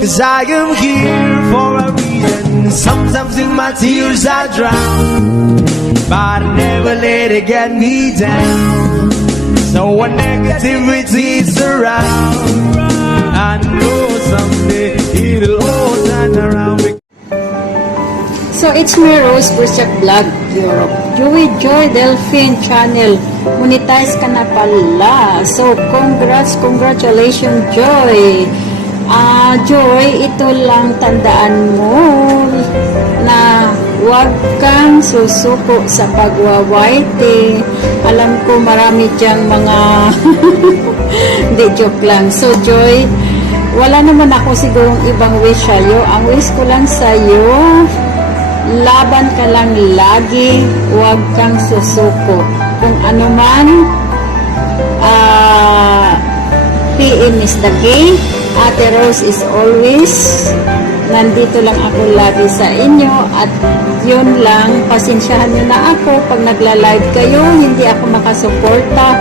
'Cause I am here for a reason. Sometimes in my tears I drown, but I never let it get me down. So when negativity is around, I know someday it'll all turn around. So, it's me, Rose Bursak Vlog Europe. Joy Delphine Channel. Monetize ka na pala. So, congratulations, Joy. Joy, ito lang tandaan mo na huwag kang susuko sa pagwawaite. Alam ko marami diyang mga hindi, joke lang. So, Joy, wala naman ako sigurong ibang wish sa'yo. Ang wish ko lang sa'yo, laban ka lang lagi, huwag kang susuko. Kung ano man, PM is the key. Ate Rose is always nandito lang ako lagi sa inyo, at yun lang, pasensyahan nyo na ako pag nagla-live kayo, hindi ako makasuporta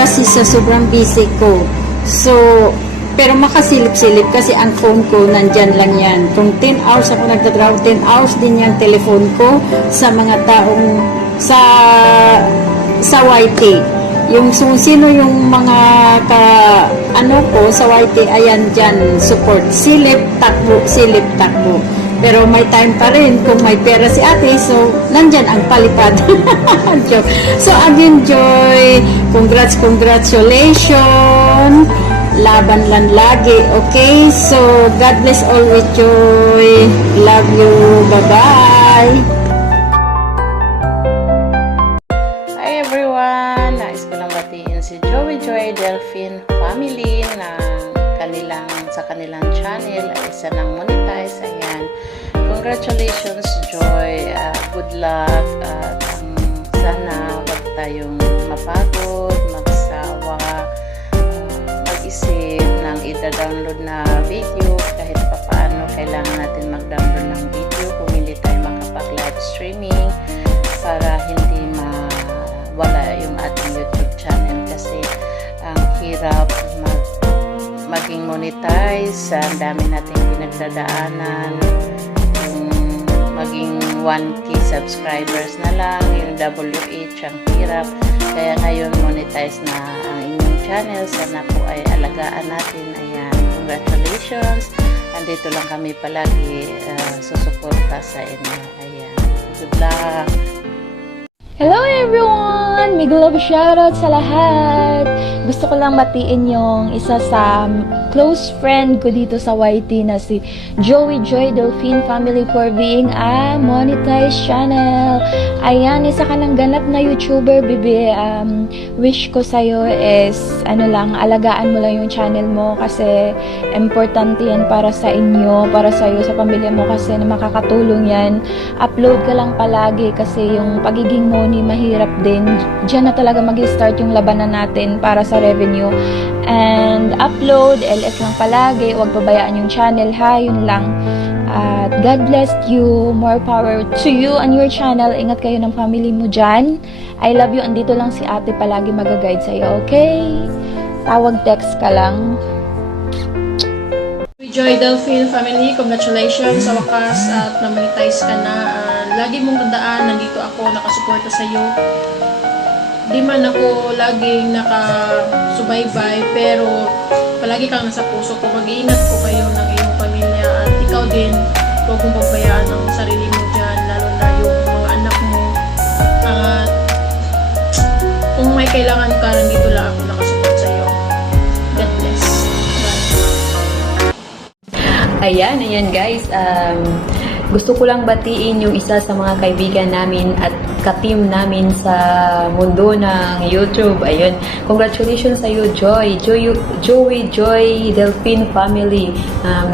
kasi sa sobrang busy ko. So, pero makasilip-silip kasi ang phone ko nandyan lang yan. Kung 10 hours ako nagtatrabaho, 10 hours din yan telephone ko sa mga taong sa YT. Yung sino yung mga ko sa YT, ayan dyan, support. Silip, takbo. Pero may time pa rin kung may pera si ate, so nandyan ang palipad. Joke. So again, Joy, congratulations. Laban lang lagi, okay? So, God bless all with Joy. Love you. Bye-bye. Hi everyone! Nais ko lang batiin si Joy Delphine family sa kanilang channel ay isa ng monetize. Ayan. Congratulations, Joy. Good luck. Sana wag tayong mapagod, magsawa, isip ng ida-download na video. Kahit papaano kailangan natin mag-download ng video kung hindi tayo makapag-live streaming para hindi mawala yung ating YouTube channel, kasi ang hirap maging monetize. Ang dami nating pinagdadaanan, yung maging 1K subscribers na lang, yung WH, ang hirap. Kaya ngayon monetize na ang inyong channel. Sana po ay alagaan natin. Ayan, congratulations. Andito lang kami palagi susuporta sa inyo. Ayan, good luck. Hello everyone! Big love shoutout sa lahat! Gusto ko lang batiin yung isa sa close friend ko dito sa YT na si Joy Delphine family for being a monetized channel. Ayan, isa ka ng ganap na YouTuber, bibi. Wish ko sa'yo is, alagaan mo lang yung channel mo kasi importante yan para sa inyo, para sa'yo, sa pamilya mo, kasi makakatulong yan. Upload ka lang palagi kasi yung pagiging money mahirap din. Diyan na talaga mag-start yung labanan natin para sa revenue. And upload, LS lang palagi, huwag pabayaan yung channel ha, yun lang. At God bless you, more power to you and your channel. Ingat kayo ng family mo dyan. I love you, andito lang si ate palagi mag-guide sa'yo, okay? Tawag, text ka lang. Joy Delphine family, congratulations sa wakas at na-monetize ka na. Lagi mong tandaan, nandito ako, nakasuporta sa iyo. Di man ako laging nakasubaybay, pero palagi kang nasa puso ko. Mag-iingat ko kayo ng iyong pamilya, at ikaw din, huwag mong pagbayaan ang sarili mo dyan, lalo na yung mga anak mo. At kung may kailangan ka, nandito lang ako nakasupport sa iyo. God bless. Bye. Ayan guys, gusto ko lang batiin yung isa sa mga kaibigan namin at ka-team namin sa mundo ng YouTube. Ayun, congratulations sa iyo, Joy Delphine family.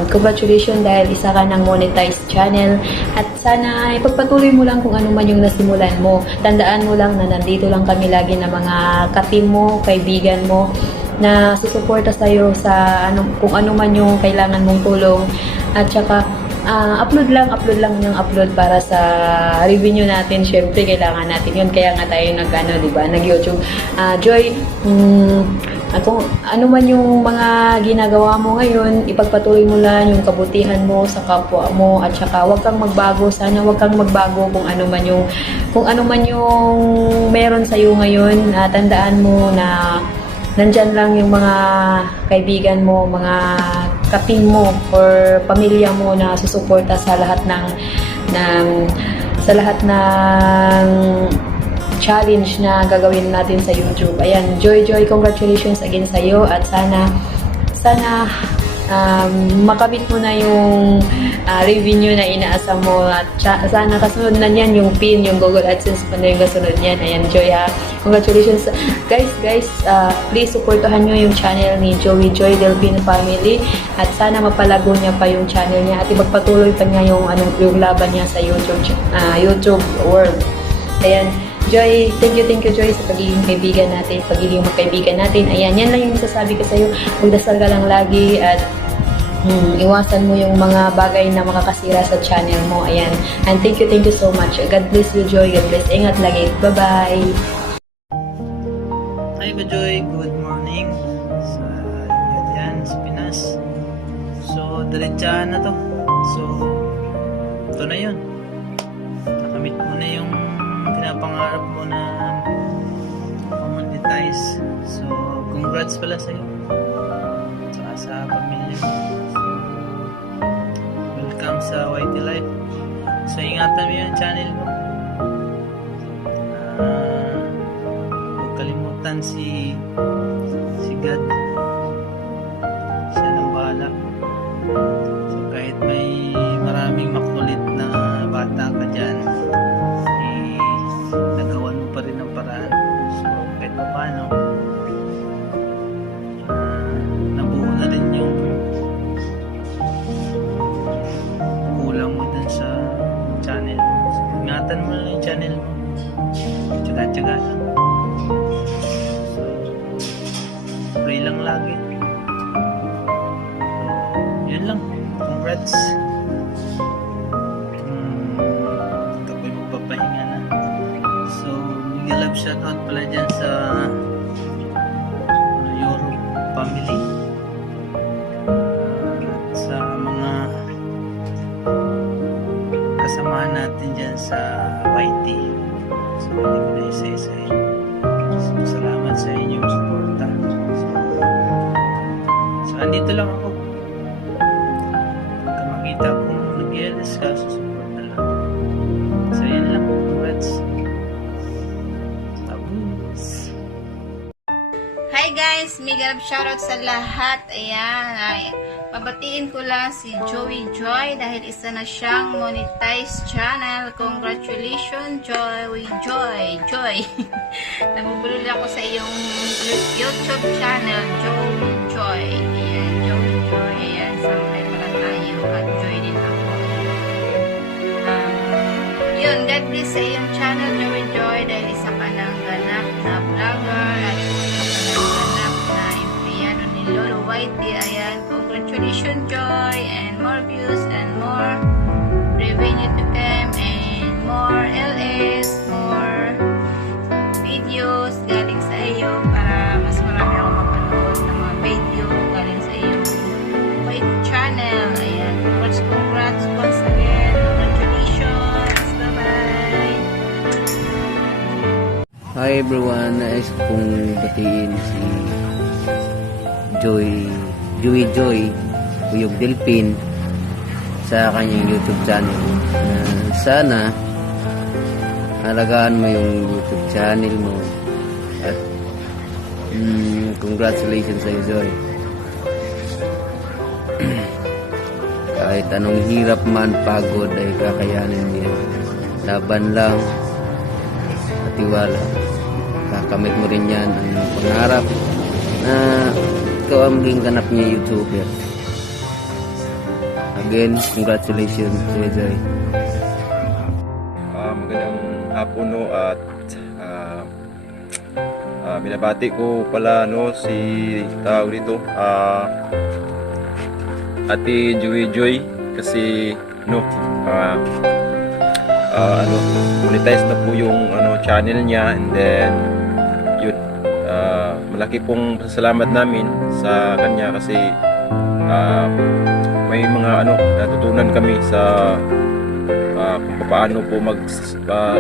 Congratulations dahil isa ka ng monetized channel, at sana ipagpatuloy mo lang kung ano man yung nasimulan mo. Tandaan mo lang na nandito lang kami lagi na mga ka-team mo, kaibigan mo, na susuporta sa iyo sa kung ano man yung kailangan mong tulong. At saka upload lang para sa revenue natin. Syempre kailangan natin yun, kaya nga tayo nag-YouTube. Joy, At kung ano man yung mga ginagawa mo ngayon, ipagpatuloy mo lang yung kabutihan mo sa kapwa mo at saka huwag kang magbago. Sana huwag kang magbago kung ano man yung meron sa iyo ngayon. Tandaan mo na nandyan lang yung mga kaibigan mo, mga kaping mo or pamilya mo na susuporta sa lahat ng challenge na gagawin natin sa YouTube. Ayan, Joy, congratulations again sa iyo at sana makamit mo na yung revenue na inaasa mo at sana kasunod na niyan yung PIN, yung Google AdSense pa na yung kasunod niyan. Ayan, Joy ha. Congratulations. Guys, please supportahan nyo yung channel ni Joey Joy Delphine Family at sana mapalago niya pa yung channel niya at ipagpatuloy pa niya yung laban niya sa YouTube world. Ayan, Joy, thank you Joy sa pagiging kaibigan natin, pagiging magkaibigan natin. Ayan, yan lang yung masasabi ko sa'yo. Magdasal ka lang lagi at iwasan mo yung mga bagay na makakasira sa channel mo. Ayan, and thank you so much. God bless you, Joy. God bless. Ingat lagi. Bye-bye. Hi Joy, good morning sa inyo dyan sa Pinas. So, diretsahan na to. So, ito na yun. Nakamit mo na yung pinapangarap mo na monetize. So, congrats pala sa'yo. Saka sa pamilya mo. Welcome sa YT Life. So, ingatan mo yung channel mo. Huwag kalimutan si God. Siya nang bahala. So, kahit may maraming makulit na bata ka dyan, nagawan mo pa rin ang paraan. So, kahit pa paano, nabuo na rin yung kulang mo dun sa channel mo. So, ingatan mo lang yung channel mo. Tsaga-tsaga lang. So, pray lang lagi. So, yun lang. Congrats. Ito ko'y magpapahinga na. So, big love shoutout pala dyan sa Europe family. At sa mga kasamahan natin dyan sa YT. So, hindi ko na isa-isahin. So, salamat sa inyong suporta. So, andito lang ako. Pagka makita kong nag-LS ka, susupport na lang. So, yun lang. Congrats. Hi guys! Mega love shoutout sa lahat. Ayan, pabatiin ko lang si Joey Joy dahil isa na siyang monetized channel. Congratulations, Joey Joy! Nabubulol ako sa iyong YouTube channel, Joey Joy. Ayan, Joey Joy. Ayan, sampai pala tayo at Joy din ako. Yun, God bless sa iyong channel, Joey Joy, dahil isa ka ng ganap na vlogger at Lolo Whitey. Ayan, congratulations Joy, and more views and more revenue to come and more LS, more videos galing sa iyo para mas marami ako mapanood ng mga video galing sa iyo White channel. Ayan, congrats once again. Congratulations. Bye-bye. Hi everyone, nais kong batiin si Joey Uyog Delphine sa kanyang YouTube channel. Sana alagaan mo yung YouTube channel mo at congratulations sa iyo, Joy. Kahit anong hirap man, pagod ay kakayanin mo yan. Laban lang at tiwala. Kakamit mo rin yan ang pangarap na ikaw ang maging ganap niya YouTuber. Again, congratulations, Joy. Magandang hapon no, at binabati ko pala no si tao dito, Ate Joy kasi no monetize na po yung channel niya, and then yun malaki pong pasalamat namin sa kanya kasi may mga natutunan kami sa kung paano po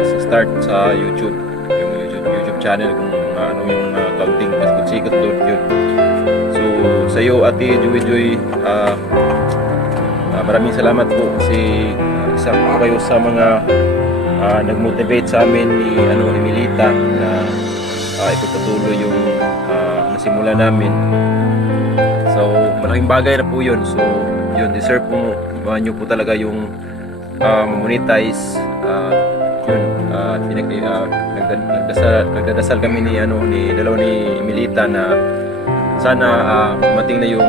start sa YouTube, yung YouTube channel, kung ano yung counting pasikot-sikot doon yun. So sa iyo Ate Joy, maraming salamat po kasi isa po kayo sa mga nag-motivate sa amin ni Emilita na ipagpatuloy yung nasimula namin. So malaking bagay na po yun. So yun, deserve po nyo po talaga yung monetize. Yun, nagdadasal kami ni dalawa ni Emilita na sana mating na yung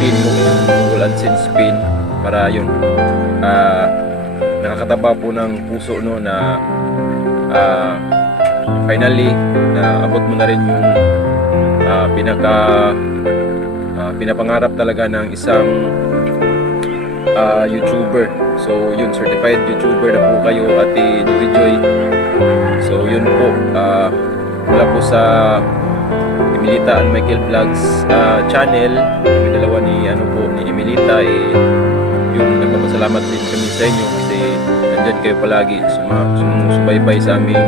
pin mo, yung Google AdSense pin, para yun nakakataba po ng puso na finally abot mo na rin yung pinapangarap talaga ng isang YouTuber. So yun, certified YouTuber na po kayo, Ate Joy. So yun po, mula po sa Emilita and Michael Vlogs channel, kami dalawa ni Emilita, yun, nagpapasalamat din kami sa inyo kasi nandyan kayo palagi sumusubaybay sa aming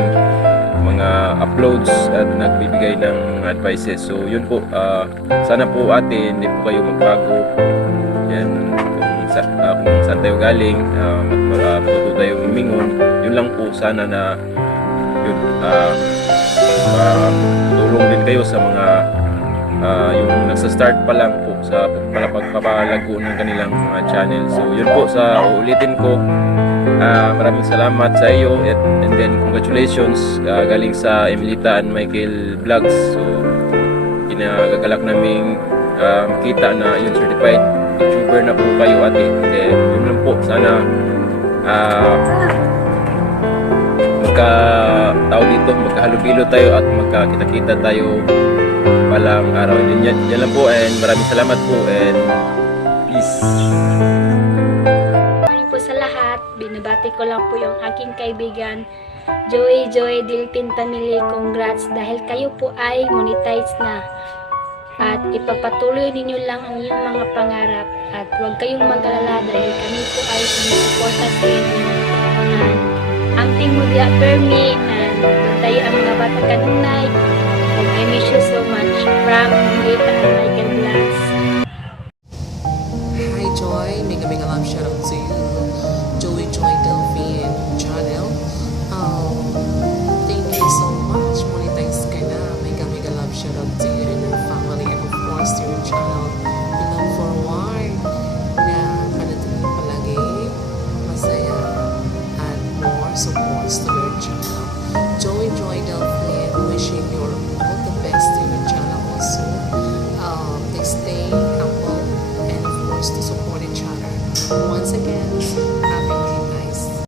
mga uploads at nagbibigay ng advices. So yun po, sana po ate hindi po kayo magbago. Yan, kung saan tayo galing, matuto tayo umingon. Yun lang po, sana na yun, tulong din kayo sa mga yung nagsa-start pa lang po sa pagpapalago ng kanilang mga channel. So yun po, sa uulitin ko, maraming salamat sa iyo and then congratulations galing sa Emilita and Michael Vlogs. So kinagagalak naming makita na yung certified YouTuber na po kayo ate. And then yun lang po, sana magkahalubilo tayo at magkakita-kita tayo palang araw. Yan lang po, and maraming salamat po, and peace. Morning po sa lahat. Binabati ko lang po yung aking kaibigan Joy Delfin Family. Congrats dahil kayo po ay monetize na. At ipapatuloy ninyo lang ang inyong mga pangarap. At huwag kayong mag-alala dahil kami po ay sumusuporta sa inyo. Amping mo dia permi and tayo ang mga bata kanunay. And I miss you so much. From Emilita and Michael Vlogs. Hi Joy, mega love shout out to you. Joy Delfin channel. Thank you so much. Monetize ka na. Mega love shout out to you and your family, and of course to your channel. We look forward na panatin palagi masaya and more supports to your channel. Joy Delfin, wishing you all the best to your channel also. They stay humble and of course to support each other. Once again, happy monetize.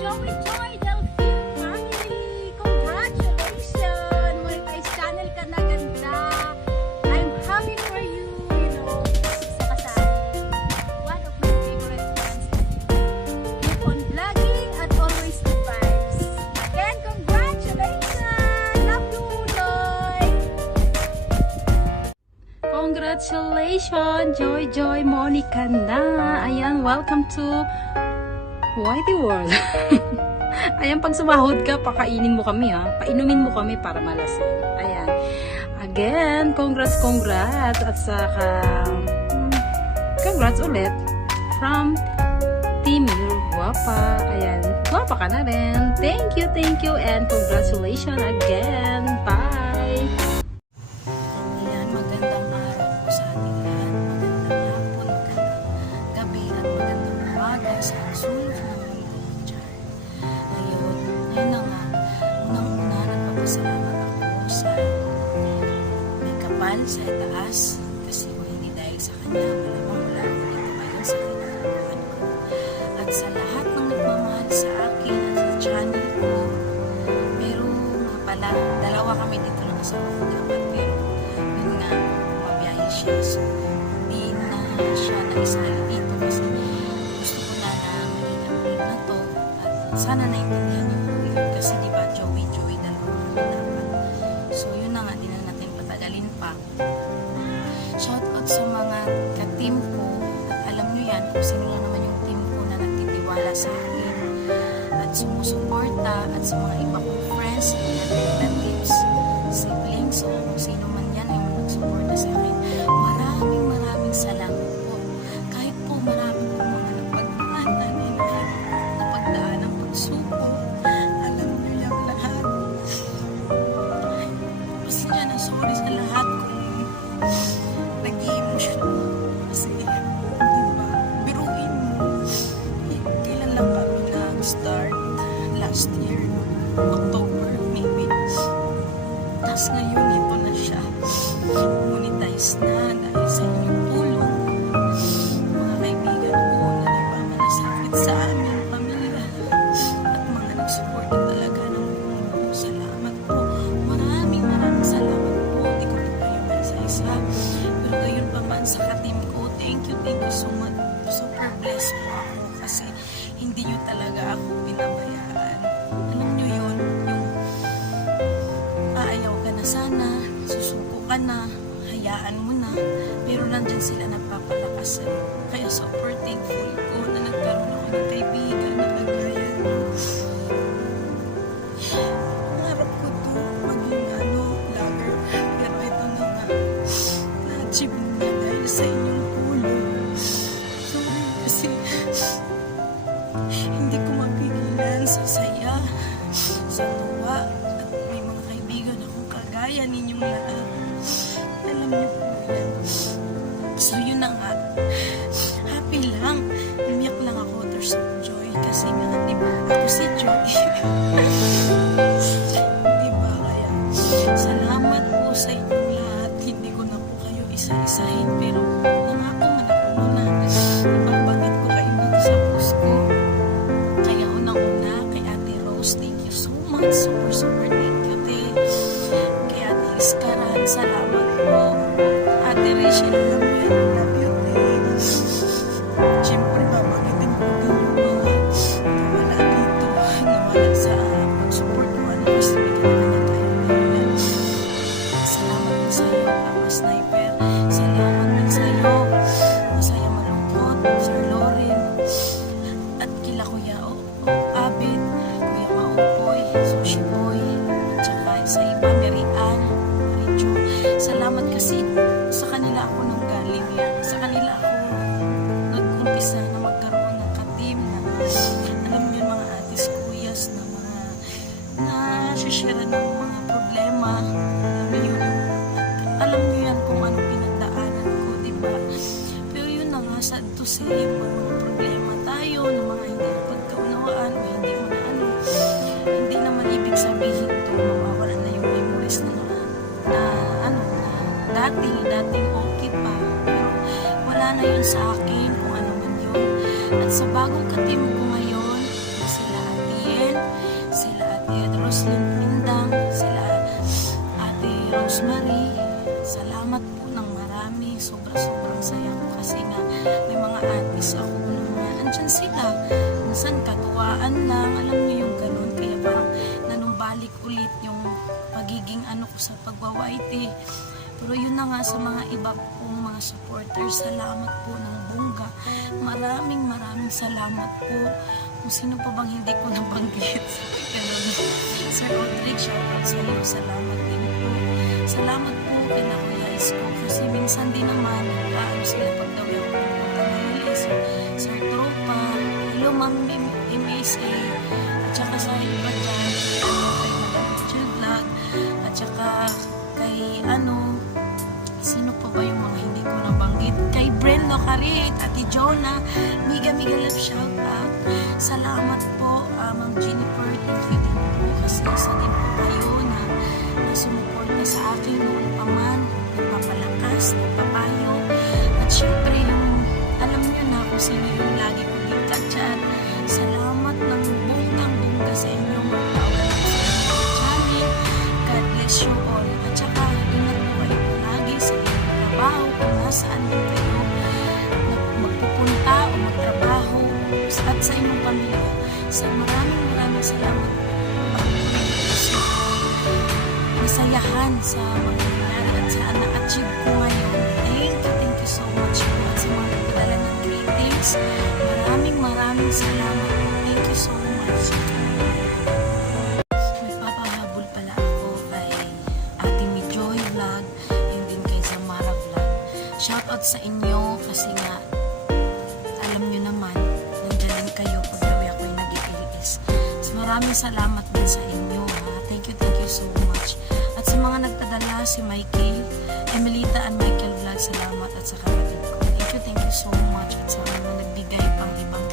Joy Delfin Family! Congratulations! Monetize channel ka na, ganda! I'm happy for you, isa ka sa one of my favorite friends. Keep on vlogging at always the vibes. Again, congratulations! Love you, Joy! Congratulations, Joy, Monica na. Ayan, welcome to Whitey World. Ayan, pag sumahod ka, pakainin mo kami ha. Painumin mo kami para malasing. Ayan. Again, congrats. At saka, congrats ulit from Team Your Guapa. Ayan, guapa ka na rin. Thank you, and congratulations again. Bye! Ayan, magandang araw po sa ating lahat. Magandang hapon, magandang gabi, at magandang umaga sa sulok ng mundo dyan. Ngayon na nga, unang-una nagpapasalamat ako sa may kapal sa itaas kasi kung hindi dahil sa kanya, malamang wala ako dito ngayon sa kinabubuhan ko. At sa lahat ng nagmamahal sa akin at sa channel ko, pero nga pala, dalawa kami dito ng asawa ko dapat, pero yun nga, mabiyahe siya. So, hindi na siya naisali dito kasi gusto ko na maliit ang video na to at sana naintindihan niyo po yun kasi diba Joey dalawa kami dapat. So, sa akin at sumusuporta, at sa mga iba kong friends, relatives, siblings, o kung sino man yan yung nagsuporta sa akin. Maraming salamat po. Kahit po marami po mga napagdaan ng pagsubok, alam niyo yung lahat. Pasensya na, sorry sa lahat kung nag-i-emotional. Kasi, diba, biruin mo, kailan lang kami nag-start? Last year, October, maybe. Tapos ngayon, ito na siya. Monetize na dahil sa inyong tulong. Mga kaibigan ko na nagmamalasakit sa aming pamilya at mga nagsuporta talaga ng mundo. Salamat po. Maraming salamat po. Hindi ko rin kayo isa-isa. Pero gayon pa man sa ka-team ko, thank you so much. Super blessed po ako kasi hindi nyo talaga ako pinabayaan. Alam nyo yun, yung aayaw ka na sana, susuko ka na, hayaan mo na, pero nandyan sila nagpapalakas sa'yo. Kaya super thankful ko na nagkaroon ako ng kaibigan na kagaya nyo. Pangarap ko to, maging vlogger, pero ito na nga, na-achieve mo na dahil sa inyong tulong. Sorry kasi hindi ko mapigilan sa saya, sa tuwa, at may mga kaibigan akong kagaya ninyong lahat. Alam niyo po yan. So yun na nga, happy lang, umiyak lang ako, there's some joy, kasi nga, diba, ako si Joy. Diba, kaya salamat po sa inyong lahat. Hindi ko na po kayo isa-isahin, pero nangako man ako na ipagbagit ko kayo dito sa post ko. Kaya unang-una kay Ate Rose, thank you so much, super thank you, te. Kay Ate Iskaran, salamat po. Ate Rachel, love you, te. Siyempre, babagitin ko din yung mga nawala dito, nawala sa pag-support ko, kasi may kinakanya tayo ngayon. Salamat din sa'yo, Papa Sniper. Salamat din sa'yo, Masaya Malungkot, Sir Loren, at kila Kuya Abid, Kuya Maupoy, Sushi Boy, at saka sa iba, Merian, Marijo. Salamat kasi sa kanila ako nang galing yan. Sa kanila ako nag-umpisa na magkaroon ng ka-team na alam niyo yung mga atis, kuyas na mga na-share ng mga problema. Alam niyo yan kung ano pinagdaanan ko, diba? Pero yun na nga, sad to say, mga problema tayo, ng mga hindi na pagkaunawaan, o hindi mo na hindi naman ibig sabihin to, mawawala na yung memories na dating okay pa. Pero wala na yun sa akin, kung ano man yun. At sa bagong ka-team ko ngayon, sila Ate Yen, sila Ate Roslyn Mindang, sila Ate Rosemary. Salamat po ng marami. Sobrang saya ko kasi nga may mga atis ako na mga andyan sila. Minsan katuwaan lang, alam niyo yung ganun. Kaya parang nanumbalik ulit yung magiging ko sa pagwawaiti. Pero yun na nga, sa mga iba pong mga supporters, salamat po ng bongga. Maraming salamat po. Kung sino pa bang hindi ko nabanggit. Sir Audrey, shoutout sa iyo. Salamat din po. Salamat po kina Kuya Isko. Kasi minsan din naman, sila pag daw yung pagkakaili. Sir Tropa, hello Ma'am MSA, at saka sa iba dyan, kay Madam Chill Vlog, at saka kay sino pa ba yung mga hindi ko nabanggit? Kay Brenda Karit, Ate Jonah, Miga love shout out. Salamat po, Ma'am Jennifer, thank you din po kasi isa din po kayo na sumuporta sa akin noon pa man, nagpapalakas, nagpapayo, at syempre yung alam nyo na kung sino yung lagi ko dito dyan. Salamat ng bonggang-bongga sa inyong magpawala sa channel. God bless you all. At saka, ingat po kayo palagi sa inyong trabaho, kung nasaan din kayo magpupunta o magtrabaho, at sa inyong pamilya. So, maraming salamat po. Masayahan sa mga nangyari at sa na-achieve ko ngayon. Thank you so much po. At sa mga nagpadala ng greetings, maraming salamat po. you so much. Nagpapahabol pala ako kay Ate Mi Joy Vlog, and din kay Zamara Vlog. Shoutout sa inyo kasi nga, alam nyo naman, nandiyan kayo pag daw ako'y nag-i-LS. So, maraming salamat din sa inyo, ha. Thank you so much. At sa mga nagpadala, si Michael, Emelita and Michael Vlog, salamat at sa kapatid ko. Thank you so much. At sa mga nagbigay pang ibang